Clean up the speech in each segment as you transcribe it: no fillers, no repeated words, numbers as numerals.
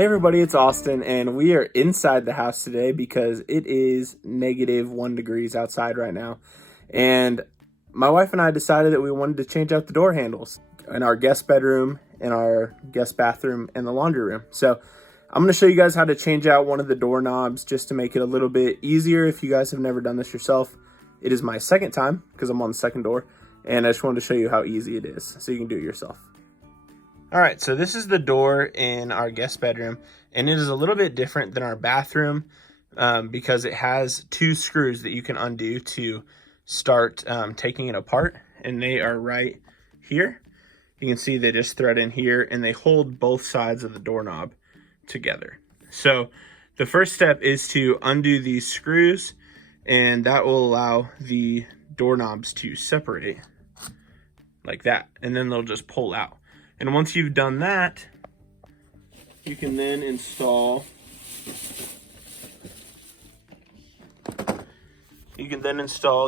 Hey everybody, it's Austin, and we are inside the house today because it is -1 degrees outside right now. And my wife and I decided that we wanted to change out the door handles in our guest bedroom, in our guest bathroom, and the laundry room. So I'm going to show you guys how to change out one of the doorknobs just to make it a little bit easier if you guys have never done this yourself. It is my second time because I'm on the second door, and I just wanted to show you how easy it is so you can do it yourself. All right, so this is the door in our guest bedroom, and it is a little bit different than our bathroom because it has two screws that you can undo to start taking it apart, and they are right here. You can see they just thread in here, and they hold both sides of the doorknob together. So the first step is to undo these screws, and that will allow the doorknobs to separate like that, and then they'll just pull out. And once you've done that, you can then install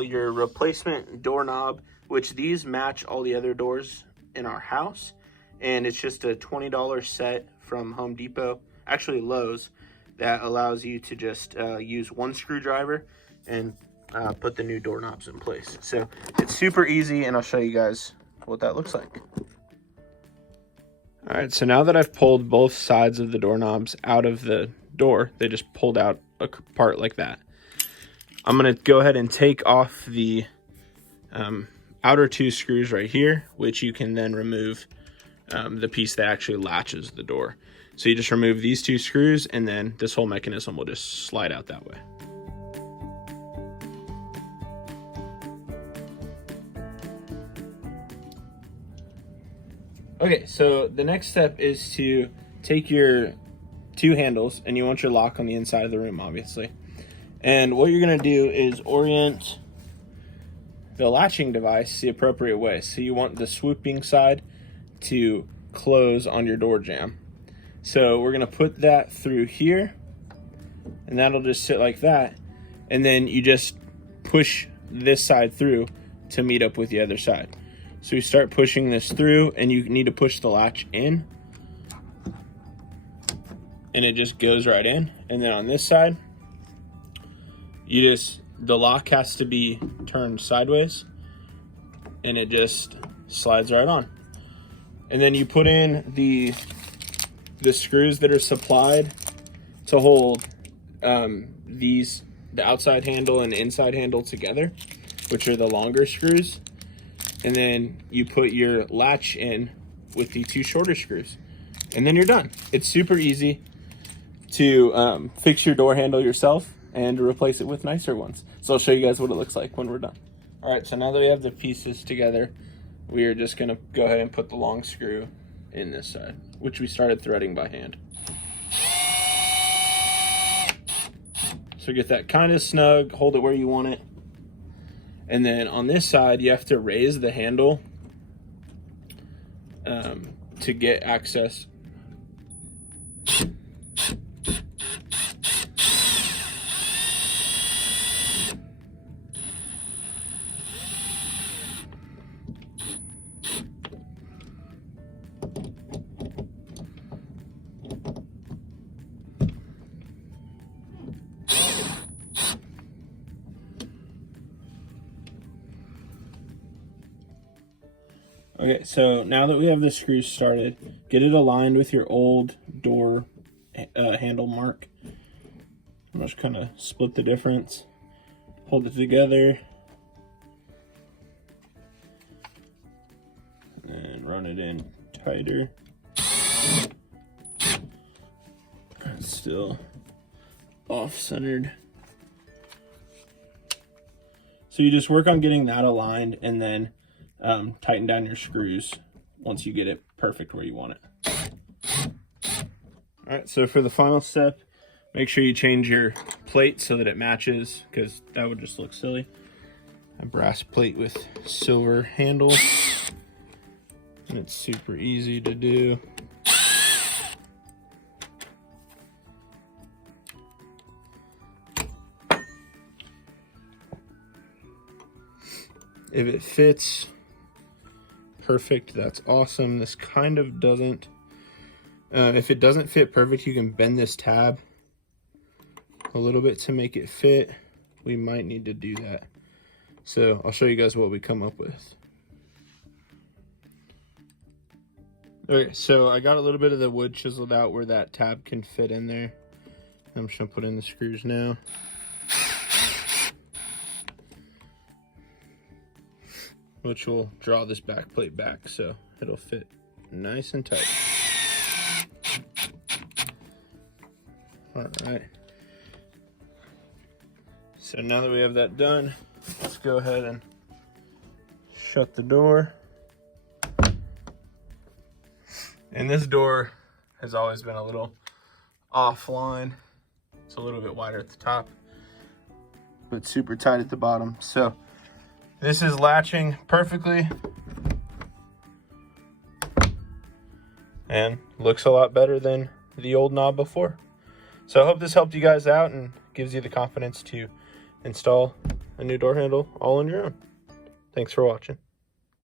your replacement doorknob, which these match all the other doors in our house. And it's just a $20 set from Home Depot, actually Lowe's, that allows you to just use one screwdriver and put the new doorknobs in place. So it's super easy, and I'll show you guys what that looks like. All right, so now that I've pulled both sides of the doorknobs out of the door, they just pulled out apart like that. I'm gonna go ahead and take off the outer two screws right here, which you can then remove the piece that actually latches the door. So you just remove these two screws, and then this whole mechanism will just slide out that way. Okay, so the next step is to take your two handles, and you want your lock on the inside of the room, obviously. And what you're gonna do is orient the latching device the appropriate way. So you want the swooping side to close on your door jamb. So we're gonna put that through here, and that'll just sit like that. And then you just push this side through to meet up with the other side. So you start pushing this through, and you need to push the latch in, and it just goes right in. And then on this side, the lock has to be turned sideways, and it just slides right on. And then you put in the screws that are supplied to hold the outside handle and inside handle together, which are the longer screws. And then you put your latch in with the two shorter screws, and then you're done. It's super easy to fix your door handle yourself and to replace it with nicer ones. So I'll show you guys what it looks like when we're done. All right, so now that we have the pieces together, we are just gonna go ahead and put the long screw in this side, which we started threading by hand. So get that kind of snug, hold it where you want it. And then on this side, you have to raise the handle to get access. Okay, so now that we have the screws started, get it aligned with your old door handle mark. I'm just kind of split the difference, hold it together, and run it in tighter. It's still off-centered. So you just work on getting that aligned, and then tighten down your screws once you get it perfect where you want it. All right, so for the final step, make sure you change your plate so that it matches, because that would just look silly. A brass plate with silver handle, and it's super easy to do. If it fits perfect, that's awesome. This kind of doesn't. If it doesn't fit perfect, you can bend this tab a little bit to make it fit. We might need to do that. So I'll show you guys what we come up with. Okay, so I got a little bit of the wood chiseled out where that tab can fit in there. I'm just gonna put in the screws now. Which will draw this back plate back so it'll fit nice and tight. All right. So now that we have that done, let's go ahead and shut the door. And this door has always been a little offline. It's a little bit wider at the top, but super tight at the bottom. So this is latching perfectly and looks a lot better than the old knob before. So I hope this helped you guys out and gives you the confidence to install a new door handle all on your own. Thanks for watching.